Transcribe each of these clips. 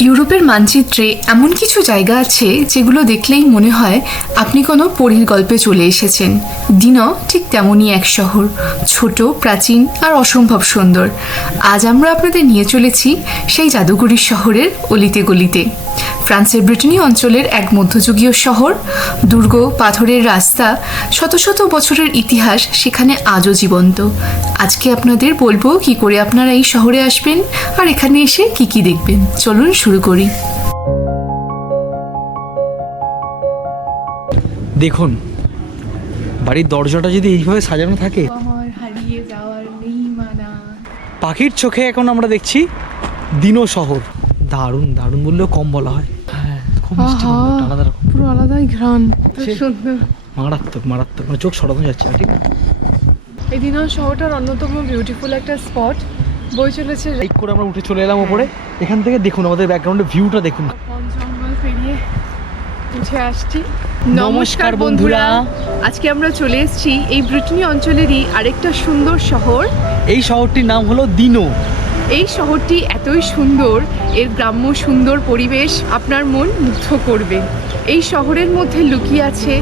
ইউরোপের মানচিত্রে এমন কিছু জায়গা আছে যেগুলো দেখলেই মনে হয় আপনি কোনো পরীর গল্পে চলে এসেছেন। দিনও ঠিক তেমনই এক শহর, ছোট, প্রাচীন আর অসম্ভব সুন্দর। আজ আমরা আপনাদের নিয়ে চলেছি সেই জাদুঘরী শহরের অলিতে গলিতে। ফ্রান্সের ব্রিটেনি অঞ্চলের এক মধ্যযুগীয় শহর। দুর্গ পাথরের রাস্তা শত শত বছরের ইতিহাস সেখানে আজও জীবন্ত। আজকে আপনাদের বলব কি করে আপনারা এই শহরে আসবেন আর এখানে এসে কি কি দেখবেন। চলুন শুরু করি। দেখুন বাড়ির দরজাটা যদি এইভাবে সাজানো থাকে। হারিয়ে যাওয়ার পাখির চোখে এখন আমরা দেখছি দিনো শহর। দারুণ দারুণ বললেও কম বলা হয়। হ্যাঁ খুব মিষ্টি। আলাদা রকম। পুরো আলাদাই ঘ্রাণ সুন্দর। মারাত্মক মারাত্মক মানে চোখ সরানো যাচ্ছে না ঠিক? এই দিনও শহরটার অন্যতম বিউটিফুল একটা স্পট বই চলেছে করে আমরা উঠে চলে এলাম ওপরে এখান থেকে দেখুন আমাদের ভিউটা দেখুন। বন জঙ্গল পেরিয়ে উঠে আসছি। নমস্কার বন্ধুরা। আজকে আমরা চলে এসেছি এই ব্রিটেনি অঞ্চলেরই আরেকটা সুন্দর শহর। এই শহরটির নাম হলো দিনো। এই শহরটি এতই সুন্দর এর গ্রাম্য সুন্দর পরিবেশ আপনার মন মুগ্ধ করবে। এই শহরের মধ্যে লুকিয়ে আছে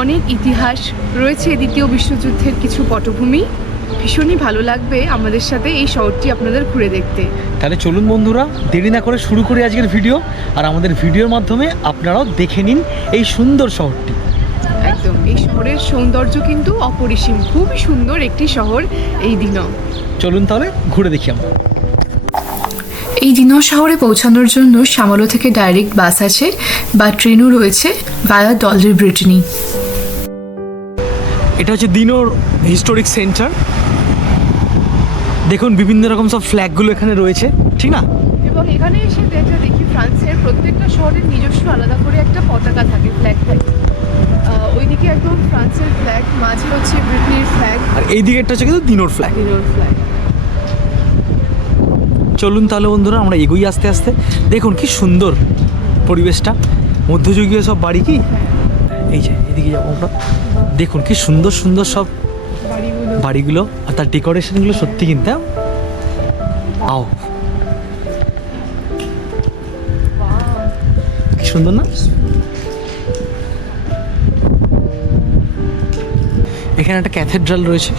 অনেক ইতিহাস রয়েছে দ্বিতীয় বিশ্বযুদ্ধের কিছু পটভূমি। ভীষণই ভালো লাগবে আমাদের সাথে এই শহরটি আপনাদের ঘুরে দেখতে। তাহলে চলুন বন্ধুরা দেরি না করে শুরু করি আজকের ভিডিও আর আমাদের ভিডিওর মাধ্যমে আপনারাও দেখে নিন এই সুন্দর শহরটি। একদম এই শহরের সৌন্দর্য কিন্তু অপরিসীম খুবই সুন্দর একটি শহর এই দিনও। চলুন তাহলে ঘুরে দেখি আমরা। এই দিনও শহরে পৌঁছানোর জন্য সামালো থেকে ডাইরেক্ট বাস আছে বা ট্রেনও রয়েছে ভায়া ডলরি ব্রিটেনি। এটা হচ্ছে দিনোর হিস্টোরিক সেন্টার দেখুন বিভিন্ন রকম সব ফ্ল্যাগগুলো এখানে রয়েছে ঠিক না? এবং এখানে এসে যেটা দেখি ফ্রান্সের প্রত্যেকটা শহরের নিজস্ব আলাদা করে একটা পতাকা থাকে ফ্ল্যাগ থাকে। ওইদিকে একদম ফ্রান্সের ফ্ল্যাগ মাঝে হচ্ছে ব্রিটেনির ফ্ল্যাগ আর এই দিকেরটা হচ্ছে কিন্তু দিনোর ফ্ল্যাগ দিনোর ফ্ল্যাগ চলুন তাহলে বন্ধুরা, আমরা এগোই আস্তে আস্তে। দেখুন কি সুন্দর পরিবেশটা। মধ্যযুগীয় সব বাড়ি কি? এই যে, এদিকে যাব আমরা। দেখুন কি সুন্দর সুন্দর সব বাড়িগুলো আর তার ডেকোরেশনগুলো সত্যি কিনতে আও কি সুন্দর না? এখানে একটা ক্যাথেড্রাল রয়েছে।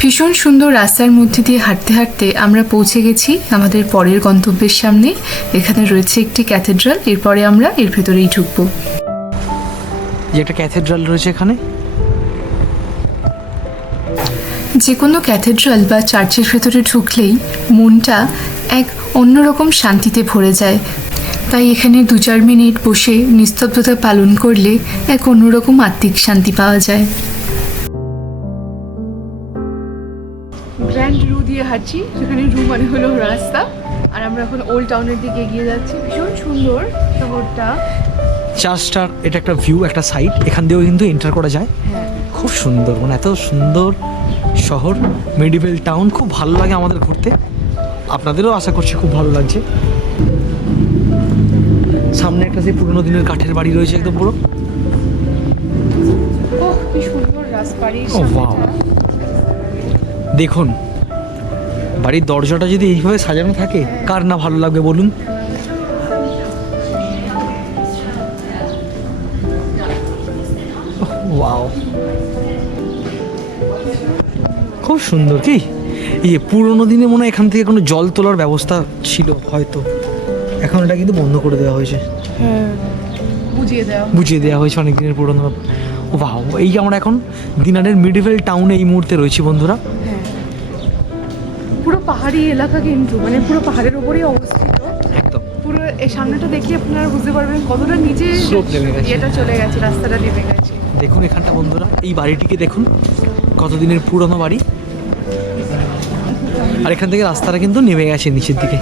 ভীষণ সুন্দর রাস্তার মধ্যে দিয়ে হাঁটতে হাঁটতে আমরা পৌঁছে গেছি আমাদের পরের গন্তব্যের সামনে। এখানে রয়েছে একটি ক্যাথেড্রাল এরপরে আমরা এর ভেতরেই ঢুকবো। যে একটা ক্যাথেড্রাল রয়েছে এখানে? যে কোনো ক্যাথেড্রাল বা চার্চের ভেতরে ঢুকলেই মনটা এক অন্যরকম শান্তিতে ভরে যায়। তাই এখানে দু চার মিনিট বসে নিস্তব্ধতা পালন করলে এক অন্যরকম আত্মিক শান্তি পাওয়া যায়। দিয়ে হাঁটছি যেখানে রু মানে হলো রাস্তা। আর আমরা এখন ওল্ড টাউনের দিকে এগিয়ে যাচ্ছি। ভীষণ সুন্দর শহরটা। চার্চটার এটা একটা ভিউ একটা সাইট এখান দিয়েও কিন্তু এন্টার করা যায়। হ্যাঁ। খুব সুন্দর মানে এত সুন্দর শহর। মেডিভেল টাউন খুব ভালো লাগে আমাদের ঘুরতে। আপনাদেরও আশা করছি খুব ভালো লাগছে। সামনে একটা সেই পুরোনো দিনের কাঠের বাড়ি রয়েছে একদম পুরো। wow. দেখুন বাড়ির দরজাটা যদি এইভাবে সাজানো থাকে কার না ভালো লাগবে বলুন? ওয়াও। খুব সুন্দর কি? এই পুরোনো দিনে মনে হয় এখান থেকে কোনো জল তোলার ব্যবস্থা ছিল হয়তো। এখন এটা কিন্তু বন্ধ করে দেওয়া হয়েছে। হ্যাঁ বুঝিয়ে দেওয়া বুঝিয়ে দেওয়া হয়েছে অনেক দিনের পুরোনো। ওয়াও এই যে আমরা এখন দিনারের মিডিভেল টাউনে এই মুহূর্তে রয়েছি বন্ধুরা। পুরো পাহাড়ি এলাকা কিন্তু মানে পুরো পাহাড়ের উপরেই অবস্থিত। একদম। পুরো এই সামনেটা দেখে আপনারা বুঝতে পারবেন কতটা নিচে। ইয়েটা চলে গেছে রাস্তাটা নেমে গেছে। দেখুন এখানটা বন্ধুরা এই বাড়িটিকে দেখুন কতদিনের পুরনো বাড়ি। আর এখান থেকে রাস্তাটা কিন্তু নেমে গেছে নিচের দিকে।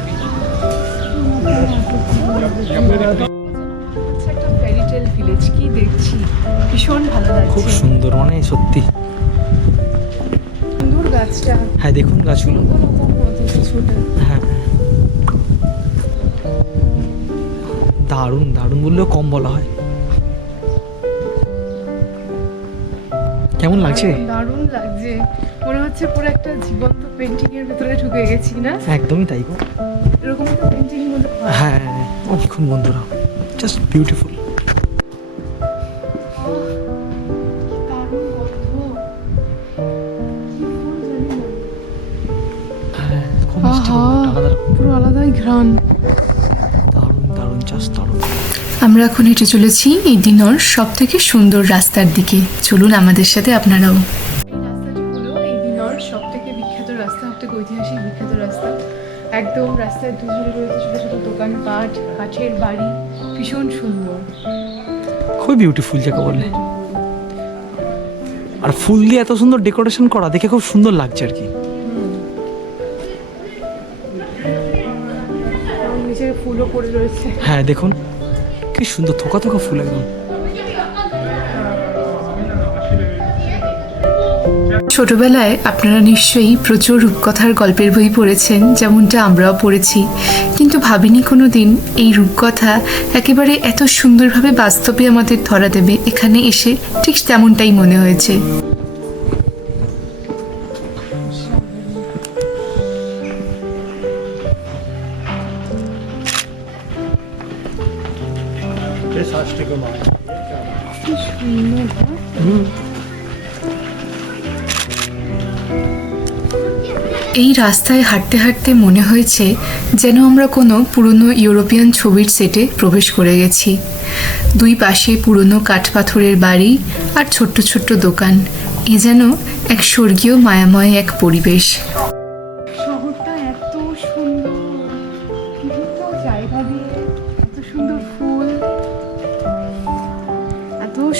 ভিলেজ কি দেখছি ভীষণ ভালো খুব সুন্দর মানে সত্যি। গাছটা। হ্যাঁ দেখুন গাছগুলো। হ্যাঁ। দারুণ দারুণ বললেও কম বলা হয়। কেমন লাগছে? দারুণ লাগছে। মনে হচ্ছে পুরো একটা জীবন্ত পেন্টিং এর ভেতরে ঢুকে গেছি না? একদমই তাই গো। এরকম তো পেন্টিং হয়। হ্যাঁ দেখুন বন্ধুরা। জাস্ট বিউটিফুল দারুণ। আমরা এখন হেঁটে চলেছি এই দিনর সব থেকে সুন্দর রাস্তার দিকে। চলুন আমাদের সাথে আপনারাও। ঐতিহাসিক বিখ্যাত রাস্তা। একদম রাস্তার দুজুড়ে রয়েছে ছোটো ছোটো দোকানপাট কাঠের বাড়ি। ভীষণ সুন্দর। খুবই বিউটিফুল যাকে বললে আর ফুল দিয়ে এত সুন্দর ডেকোরেশন করা দেখে খুব সুন্দর লাগছে আর কি। ফুলও পড়ে রয়েছে। হ্যাঁ দেখুন কি সুন্দর থোকা থোকা ফুল একদম। ছোটবেলায় আপনারা নিশ্চয়ই প্রচুর রূপকথার গল্পের বই পড়েছেন যেমনটা আমরাও পড়েছি। কিন্তু ভাবিনি কোনো দিন এই রূপকথা একেবারে এত সুন্দরভাবে বাস্তবে আমাদের ধরা দেবে এখানে এসে ঠিক তেমনটাই মনে হয়েছে। এই রাস্তায় হাঁটতে হাঁটতে মনে হয়েছে যেন আমরা কোনো পুরনো ইউরোপিয়ান ছবির সেটে প্রবেশ করে গেছি। দুই পাশে পুরনো কাঠপাথরের বাড়ি আর ছোট্ট ছোট্ট দোকান। এ যেন এক স্বর্গীয় মায়াময় এক পরিবেশ।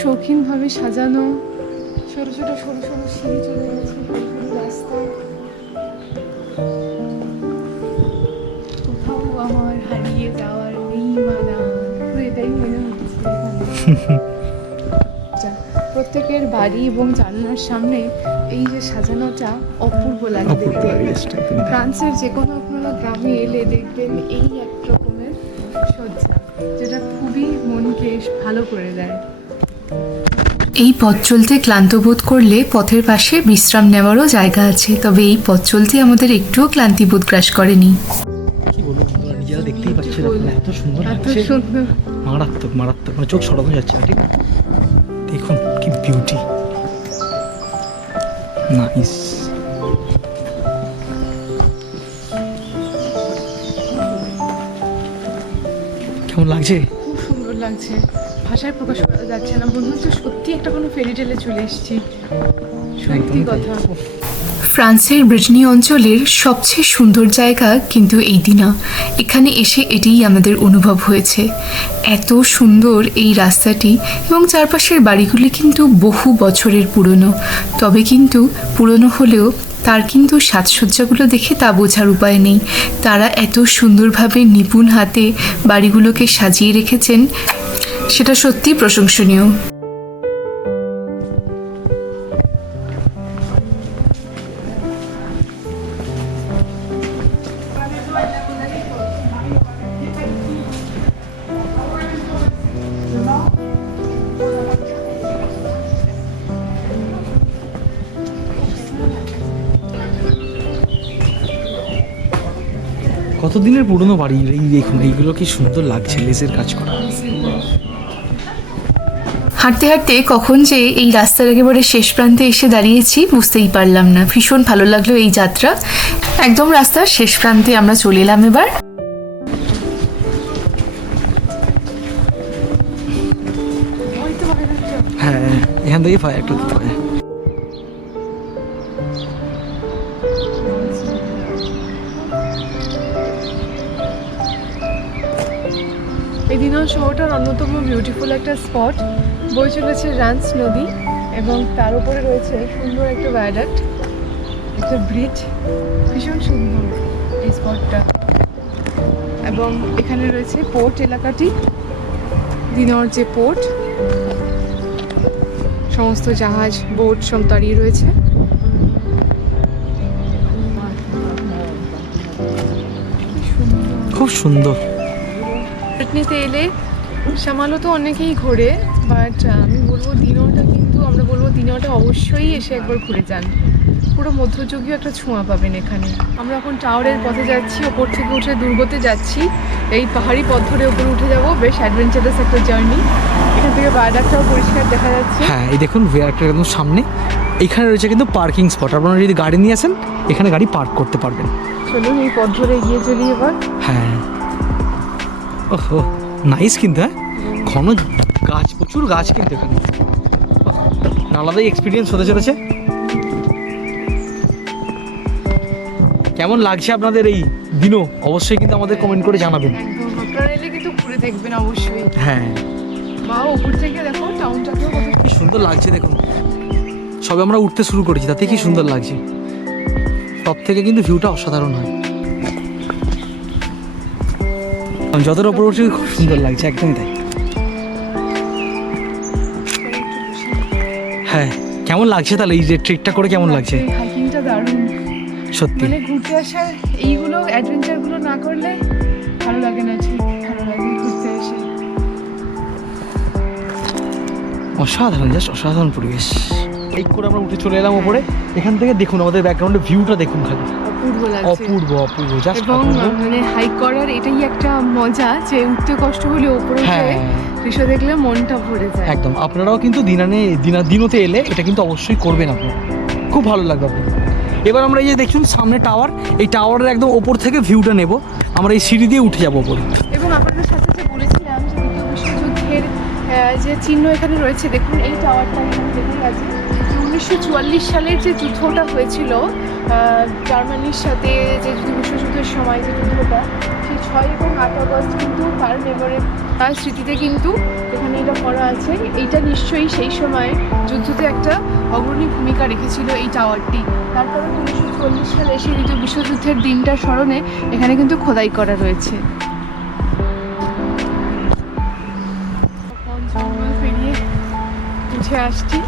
শৌখিনভাবে সাজানো। ছোট ছোট সরু সরু সিঁড়ি চলে গেছে। রাস্তা। কোথাও আমার হারিয়ে যাওয়ার নেই মানা এটাই মনে হচ্ছে প্রত্যেকের বাড়ি এবং জানলার সামনে এই যে সাজানোটা অপূর্ব লাগে দেখতে। ফ্রান্সের যে কোনো আপনারা গ্রামে এলে দেখবেন এই এক রকমের সজ্জা যেটা খুবই মনকে ভালো করে দেয়। এই পথ চলতে ক্লান্ত বোধ করলে পথের পাশে বিশ্রাম নেওয়ারও জায়গা আছে তবে এই পথ চলতে আমাদের একটুও ক্লান্তি বোধ গ্রাস করেনি। দেখতেই পাচ্ছে এত সুন্দর লাগছে। মারাত্মক মারাত্মক মানে চোখ সরানো যাচ্ছে ঠিক? দেখুন কি বিউটি নাইস কেমন লাগছে? খুব সুন্দর লাগছে। ভাষায় প্রকাশ করা যাচ্ছে না। মনে হচ্ছে সত্যি একটা কোনো ফেরি টেলে চলে এসেছি। সত্যি কথা। ফ্রান্সের ব্রিটনি অঞ্চলের সবচেয়ে সুন্দর জায়গা কিন্তু এই দিনা। এখানে এসে এটিই আমাদের অনুভব হয়েছে। এত সুন্দর এই রাস্তাটি এবং চারপাশের বাড়িগুলি কিন্তু বহু বছরের পুরনো। তবে কিন্তু পুরনো হলেও তার কিন্তু সাজসজ্জাগুলো দেখে তা বোঝার উপায় নেই। তারা এত সুন্দরভাবে নিপুণ হাতে বাড়িগুলোকে সাজিয়ে রেখেছেন সেটা সত্যি প্রশংসনীয়। কতদিনের পুরনো বাড়ি এই দেখুন, এইগুলো কি সুন্দর লাগছে, লেসের কাজ করা। হাঁটতে হাঁটতে কখন যে এই রাস্তার একেবারে শেষ প্রান্তে এসে দাঁড়িয়েছি বুঝতেই পারলাম না। ভীষণ ভালো লাগল এই যাত্রা। একদম রাস্তার শেষ প্রান্তে আমরা চলে এলাম এবার। হ্যাঁ এখান থেকে ফায়ার একটা দিতে এই দিনও শহরটার অন্যতম বিউটিফুল একটা স্পট বই চলেছে রান্স নদী এবং তার উপরে রয়েছে সুন্দর একটা ভায়াডাক্ট একটা ব্রিজ ভীষণ সুন্দর এই স্পটটা এবং এখানে রয়েছে পোর্ট এলাকাটি দিনর যে পোর্ট সমস্ত জাহাজ বোট সব দাঁড়িয়ে রয়েছে। খুব সুন্দর। ব্রিটনিতে এলে সামালো তো অনেকেই ঘোরে। বাট আমি বলব দিনটা কিন্তু আমরা বলব দিনটা অবশ্যই এসে একবার ঘুরে যান। পুরো মধ্যযুগীয় একটা ছোঁয়া পাবেন এখানে। আমরা এখন টাওয়ারের পথে যাচ্ছি ওপর থেকে উঠে দুর্গতে যাচ্ছি। এই পাহাড়ি পথ ধরে উপরে উঠে যাব বেশ অ্যাডভেঞ্চারাস একটা জার্নি এখান থেকে বায়োডাকটাও পরিষ্কার দেখা যাচ্ছে। হ্যাঁ এই দেখুন ভিয়ারটার একদম সামনে। এখানে রয়েছে কিন্তু পার্কিং স্পট আপনারা যদি গাড়ি নিয়ে আসেন এখানে গাড়ি পার্ক করতে পারবেন। চলুন এই পথ ধরে এগিয়ে চলি এবার। হ্যাঁ। ওহো নাইস কিন্তু হ্যাঁ? ঘন গাছ প্রচুর গাছ কিন্তু এখানে। আলাদাই এক্সপিরিয়েন্স হতে চলেছে। কেমন লাগছে আপনাদের এই দিনও? অবশ্যই কিন্তু আমাদের কমেন্ট করে জানাবেন। একদম আপনারা এলে কিন্তু ঘুরে দেখবেন অবশ্যই। হ্যাঁ। থেকে দেখো টাউনটাকেও কি সুন্দর লাগছে দেখুন। সবে আমরা উঠতে শুরু করেছি তাতে কি সুন্দর লাগছে। সব থেকে কিন্তু ভিউটা অসাধারণ হয়। যতটা উপরে উঠছি খুব সুন্দর লাগছে একদমই তাই। হ্যাঁ কেমন লাগছে তাহলে? এই যে ট্রেকটা করে কেমন লাগছে? হাইকিংটা দারুণ। সত্যি। মানে ঘুরতে আসার এইগুলো অ্যাডভেঞ্চারগুলো না করলে ভালো লাগে না ঠিক ভালো লাগে ঘুরতে এসে। অসাধারণ জাস্ট অসাধারণ পরিবেশ। এই করে আমরা উঠে চলে এলাম ওপরে এখান থেকে দেখুন আমাদের ব্যাকগ্রাউন্ডে ভিউটা দেখুন খালি। অপূর্ব লাগছে। অপূর্ব অপূর্ব জাস্ট এবং মানে হাইক করার এটাই একটা মজা যে উঠতে কষ্ট হলে উপরে হ্যাঁ। দৃশ্য দেখলে মনটা ভরে যায়। একদম। আপনারাও কিন্তু দিনানে দিনা দিনতে এলে এটা কিন্তু অবশ্যই করবেন আপনি। খুব ভালো লাগবে আপনার। এবার আমরা এই যে দেখুন সামনে টাওয়ার এই টাওয়ারের একদম ওপর থেকে ভিউটা নেব। আমরা এই সিঁড়ি দিয়ে উঠে যাব ওপরে এবং আপনাদের সাথে যে বলেছিলাম যে দ্বিতীয় বিশ্বযুদ্ধের যে চিহ্ন এখানে রয়েছে দেখুন এই টাওয়ারটা এখানে দেখা গেছে উনিশশো চুয়াল্লিশ সালের যে যুদ্ধটা হয়েছিল জার্মানির সাথে যে বিশ্বযুদ্ধের সময় যে যুদ্ধটা, সেই ছয় এবং আট আগস্ট কিন্তু তার মেমোরি তার স্মৃতিতে কিন্তু এখানে এটা করা আছে। এইটা নিশ্চয়ই সেই সময় যুদ্ধতে একটা অগ্রণী ভূমিকা রেখেছিল এই টাওয়ারটি তার কারণ উনিশশো চল্লিশ সালে সেই দ্বিতীয় বিশ্বযুদ্ধের দিনটার স্মরণে এখানে কিন্তু খোদাই করা রয়েছে। আসছি।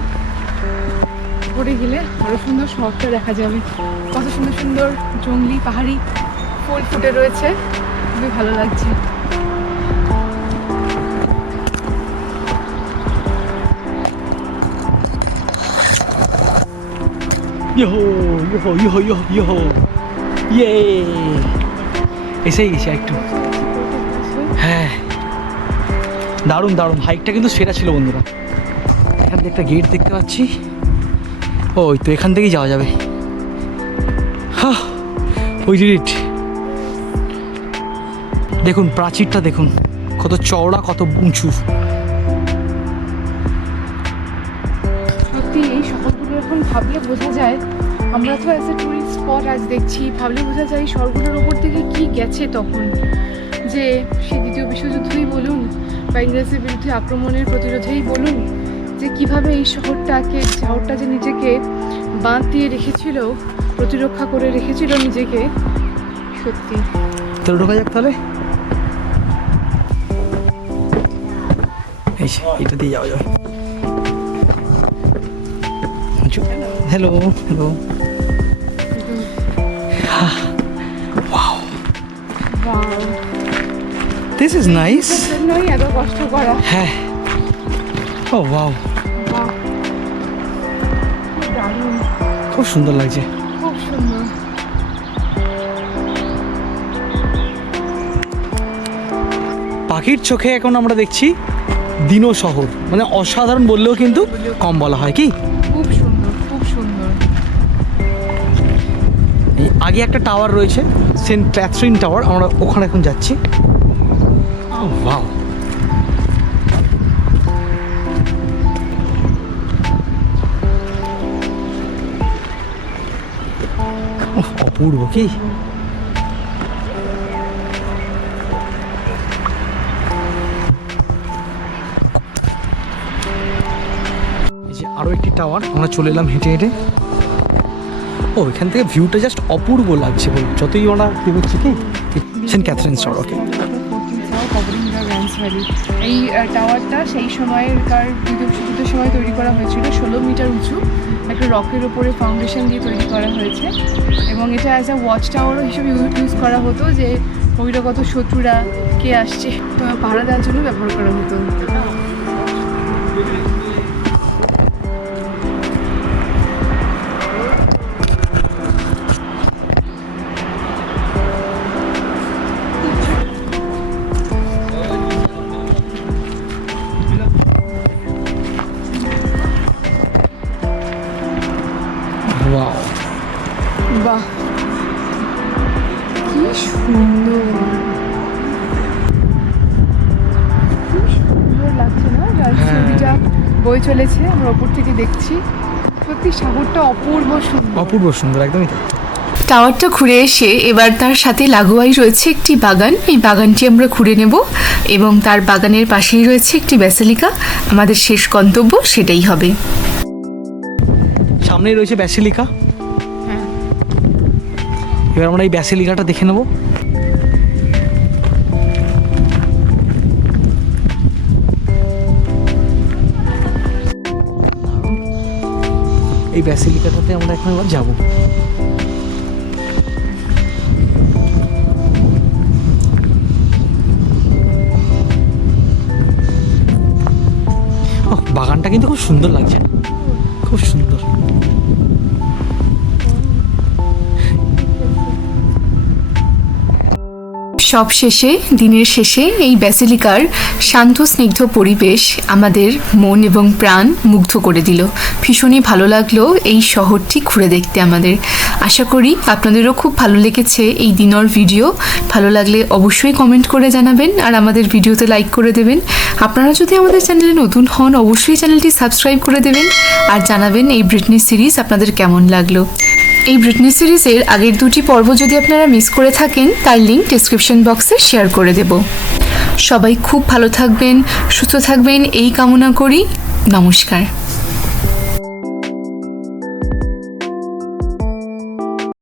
পরে গেলে আরও সুন্দর শহরটা দেখা যাবে। কত সুন্দর সুন্দর জঙ্গলি, পাহাড়ি ফুল ফুটে রয়েছে। খুবই ভালো লাগছে। ইহো ইহো ইয়ে। এসেই একটু। হ্যাঁ। দারুণ দারুণ। হাইকটা কিন্তু সেরা ছিল বন্ধুরা। এখান থেকে একটা গেট দেখতে পাচ্ছি। ওই তো এখান থেকেই যাওয়া যাবে। হা ওই গেট দেখুন, প্রাচীরটা দেখুন। কত চওড়া, কত উঁচু। সত্যি, এই শহরগুলো এখন ভাবলে বোঝা যায়। আমরা তো অ্যাজ এ টুরিস্ট স্পট আজ দেখছি। ভাবলে বোঝা যায় শহরগুলোর ওপর থেকে কি গেছে তখন? যে, সে দ্বিতীয় বিশ্বযুদ্ধই বলুন বা ইংরেজের বিরুদ্ধে আক্রমণের প্রতিরোধেই বলুন যে কীভাবে এই শহরটাকে শহরটা যে নিজেকে বাঁধ দিয়ে রেখেছিল প্রতিরক্ষা করে রেখেছিল নিজেকে সত্যি। তাহলে ঢোকা যাক তাহলে। এটা দিয়ে যাওয়া যাবে। Hello hello Wow. This is nice জন্যই এত কষ্ট করা। হ্যাঁ। ও ওয়াও। খুব সুন্দর লাগছে। খুব সুন্দর। পাখির চোখে এখন আমরা দেখছি দিনো শহর। মানে অসাধারণ বললেও কিন্তু কম বলা হয় কি? খুব সুন্দর খুব সুন্দর। আগে একটা টাওয়ার রয়েছে সেন্ট ক্যাথরিন টাওয়ার আমরা ওখানে এখন যাচ্ছি। ওয়াও। অপূর্ব কি? এই যে আরও একটি টাওয়ার, আমরা চলে এলাম হেঁটে হেঁটে। ও, এখান থেকে ভিউটা জাস্ট অপূর্ব লাগছে বল। যতই আমরা দেখছি কি? সেন্ট ক্যাথরিন ভ্যালি এই টাওয়ারটা সেই সময়কার বিশ্বযুদ্ধের সময় তৈরি করা হয়েছিল, ষোলো মিটার উঁচু। একটা রকের উপরে ফাউন্ডেশন দিয়ে তৈরি করা হয়েছে। এবং এটা অ্যাজ আ ওয়াচ টাওয়ারও হিসেবে ইউজ করা হতো যে বহিরাগত শত্রুরা কে আসছে। ভাড়া দেওয়ার জন্য ব্যবহার করা হতো। চলেছে আমরা ওপর থেকে দেখছি। সত্যি সাগরটা অপূর্ব সুন্দর। অপূর্ব সুন্দর একদমই টাওয়ারটা ঘুরে এসে এবার তার সাথে লাগোয়াই রয়েছে একটি বাগান। এই বাগানটি আমরা ঘুরে নেব এবং তার বাগানের পাশেই রয়েছে একটি ব্যাসেলিকা। আমাদের শেষ গন্তব্য সেটাই হবে। সামনেই রয়েছে ব্যাসিলিকা। এবার আমরা এই ব্যাসিলিকাটা দেখে নেব। এই ব্যাসিলিকাটাতে আমরা এখন আবার যাব। বাগানটা কিন্তু খুব সুন্দর লাগছে। খুব সুন্দর। সব শেষে, দিনের শেষে এই ব্যাসিলিকার শান্ত স্নিগ্ধ পরিবেশ আমাদের মন এবং প্রাণ মুগ্ধ করে দিল। ভীষণই ভালো লাগল এই শহরটি ঘুরে দেখতে আমাদের। আশা করি আপনাদেরও খুব ভালো লেগেছে এই দিনর ভিডিও। ভালো লাগলে অবশ্যই কমেন্ট করে জানাবেন আর আমাদের ভিডিওতে লাইক করে দেবেন। আপনারা যদি আমাদের চ্যানেলে নতুন হন, অবশ্যই চ্যানেলটি সাবস্ক্রাইব করে দেবেন। আর জানাবেন এই ব্রিটনি সিরিজ আপনাদের কেমন লাগল। এই ব্রিটনি সিরিজের আগের দুটি পর্ব যদি আপনারা মিস করে থাকেন, তার লিঙ্ক ডিসক্রিপশন বক্সে শেয়ার করে দেব। সবাই খুব ভালো থাকবেন, সুস্থ থাকবেন, এই কামনা করি। নমস্কার।